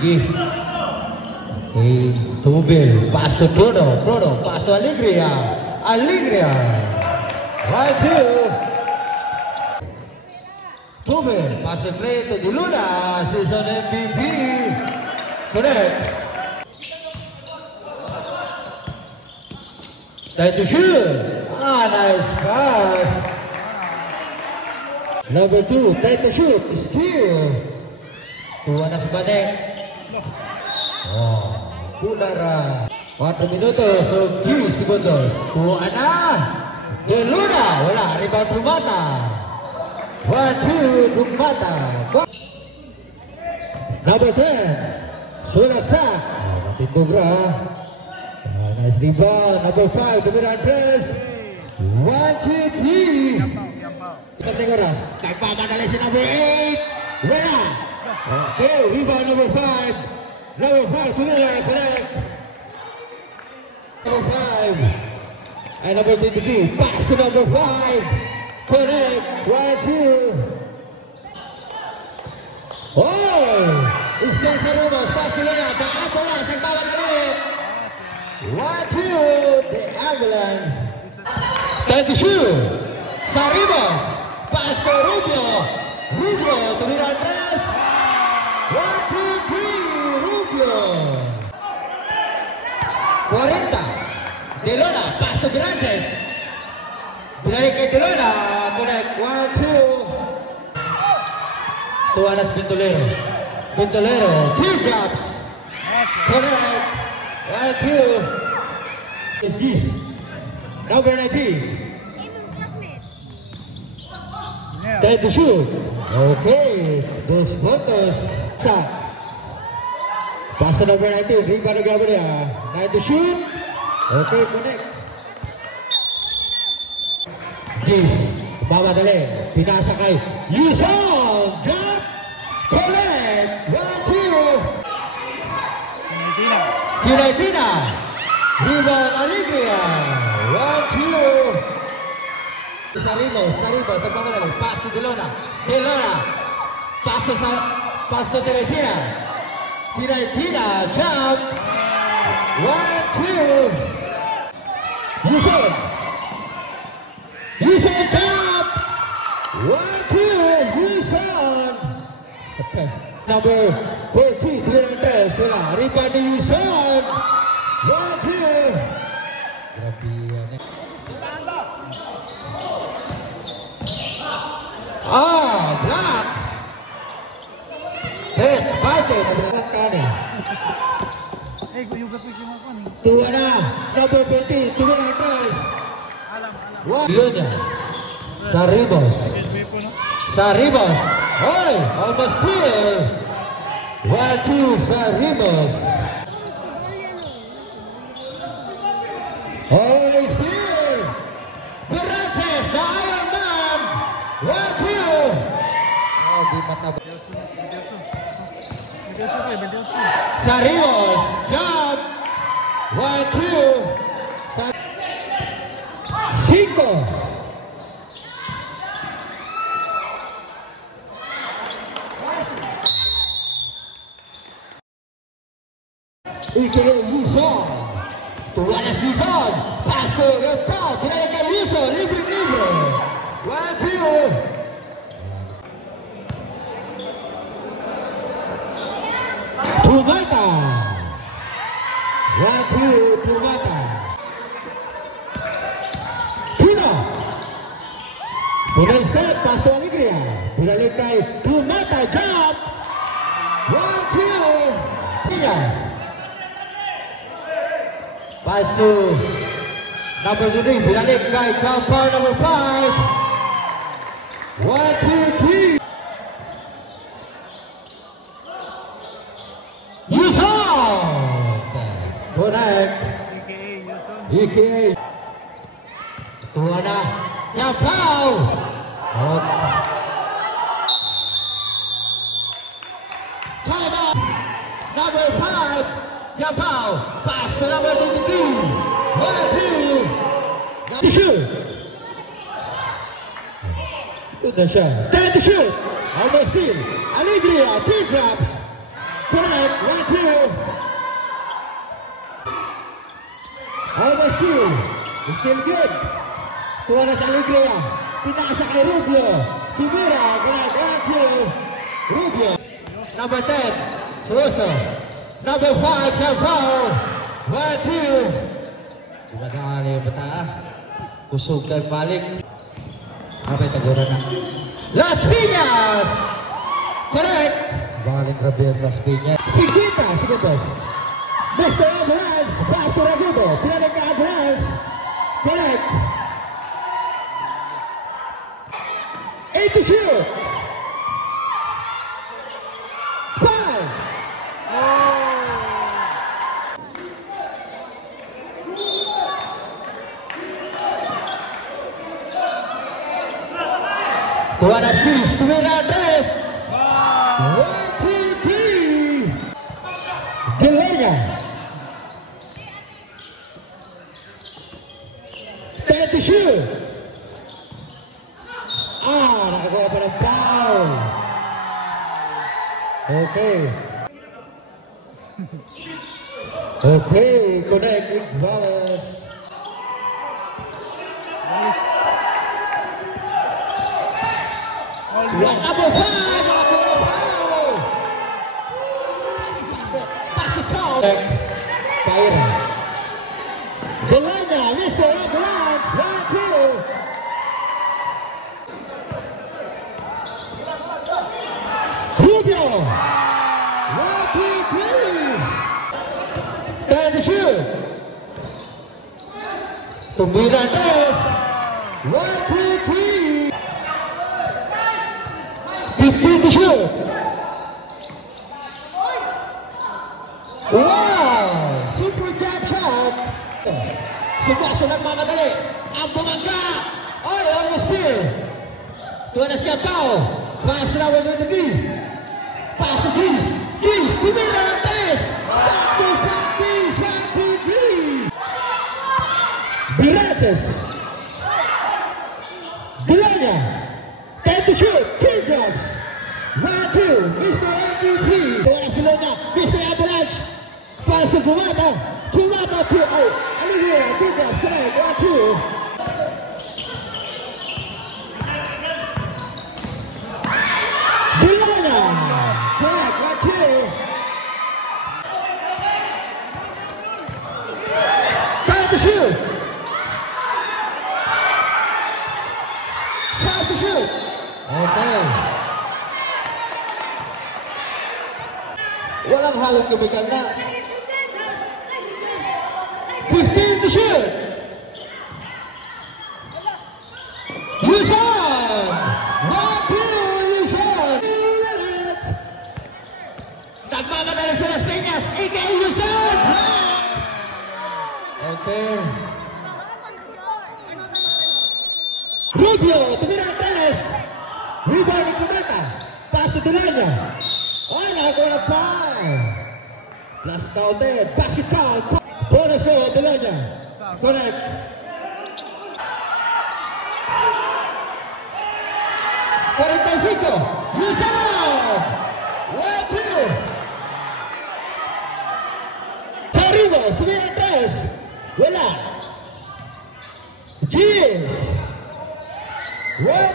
Give. Okay, Tubel, pass to Bruno, pass to Alegria. 1-2. Tubel, pass the play to Diluna, season MVP. Correct. Time to shoot. Nice pass. Number 2, time to shoot. Steal. Tuwa na si Banek. Pulara. 4 minutos, 10 segundos. Tuwa na. Diluna, wala. Rebound Dumata. 1-2, Dumata. Number 10, Sulaksak. Natin Cobra. Nice rebound. Number 5, Dumirandres. 1-2-3. Kita tengok dah. Nagpapadali si number 8. Wala. Okay, rebound number 5. Number 5, Dumirandres. Correct. Number 5. And number 22. Pass to number 5. Correct. 1-2. Oh! Isang Sarabos. Pass to Lena. Baka bola. Nagpapadali. 1-2. The Avalanche. Time to shoot. Sarabos. Pass to Rubio. Rubio to Mirandres. 1-2-3. Rubio. 40. Delona. Pass to Mirandres. Balik ke Delona. Correct. 1-2. Tuanas Pintolero. 2 drops. Correct. 1-2. Number 19. Time to shoot. Okay. Dos puntos. Shot. Pass to number 19. Rebound na Gabriel. Time to shoot. Okay, connect. Gis. Bamadali. Pinasa kay Yuson. Drop. Correct. 1-2. Pinatina. Rebound Alegria. 1-2. Saribos. Nagpamadali. Pass to Delona. Pass to Teresina. Teresina. Jump. 1-2. Yuson jump. 1-2. Yuson. Okay. Number 14. Teresina. Rebound Yuson. 1-2. Block. Yes, bate. Tuwa na. Number 14. Tuwa na guys. Alam. Saribos. Hoy, almost clear. 1-2 Saribos. Oh, it's here. Barates, the Iron Man. 1-2. Oh, di mata. Saribos, jump. 1-2. 5. Ike Yuson. Tuwa na Yuson. Paso ng pao. Pinalik kay Yuson. Libre. 1-2. Tumata. 1-2. Tumata. Pino. Punan step. Paso Alegria. Pinalik kay Tumata. Jump. 1-2. Pinas. Pass to number 3, binalik kay Kampal number 5. 1-2-3. Yuson! Correct. EKA. Tuwa na. Yapaw! Time out. Number 5. Yapaw. Pass to number 22. 1-2. To shoot. Good shot. Time to shoot. Almost steal. Alegria. 3 drops. Correct. 2. Still good. Tuwa na sa Alegria. Pinasa kay Rubio. Sumira. Correct. 1, 2. Rubio. Number 10. Suroso. Number 5. Cavao. 1, 2. Sumadali yung bata. Kusog dan balik. Apa yang teguran na? Las Piñas. Correct. Balik Rabian Las Piñas. Sigita. Mr. Ambulance. Pastor Agudo. Pinalik ka Ambulance. Correct. 8 to shoot. 5. Tuan Aziz, Tumira Andres. 1, 2, 3. Gilenya. Stand to shoot. Nakakuha pa ng foul. Okay. Okay, connect with Wallace. Number 5, foul. Pass the call. Fire. Delena, Mr. Ambulance, 1, 2. Rubio. 1, 2, 3. Stand to shoot. Tumira Andres. 1, 2, 3. 15 to shoot. Wow! Super jump shot. Sumaso nagmamadali. Ang bumangga. Ay, almost here. Tuwa na siya tao. Pass na with the beat. Pass to Keys. Keys, Tumira Andres. 1, 2, 3. Birates. Gilenya. 10 to shoot. Kill drop. 1, 2. Mr. MVP. Tuwa na sila na. Mr. Avalanche. Pass to Fumata. Fumata to Alegria. Kill drop. Correct. 1, 2. Gilenya. Correct. 1, 2. Time to shoot. Time to shoot. Okay. Walang halong kemikal na. 15 to shoot. Yusan. 1, 2, Yusan. Nagmamadali sa Las Piñas. Ika Yusan. Okay. Rubio, Tumira Andres. Rebound ni Kumeta. Pass to Delenya. Ay, nakakuha ng foul. Last counted. Basket count. Bonus goal, Delenya. Correct. Rico. Yusan. 1, 2. Terrible. Tumira Andres. Wala. Gilles. 1,